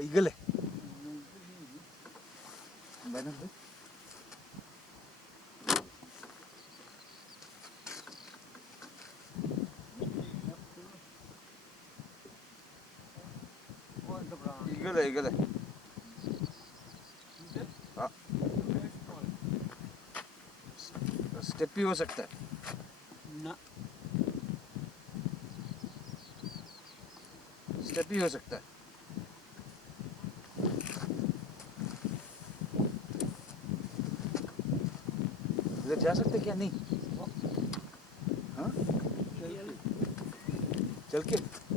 ईगल है मैडम भाई ईगल है हाँ स्टेप भी हो सकता है ना स्टेप भी हो सकता है इधर जा सकते क्या नहीं हाँ चल के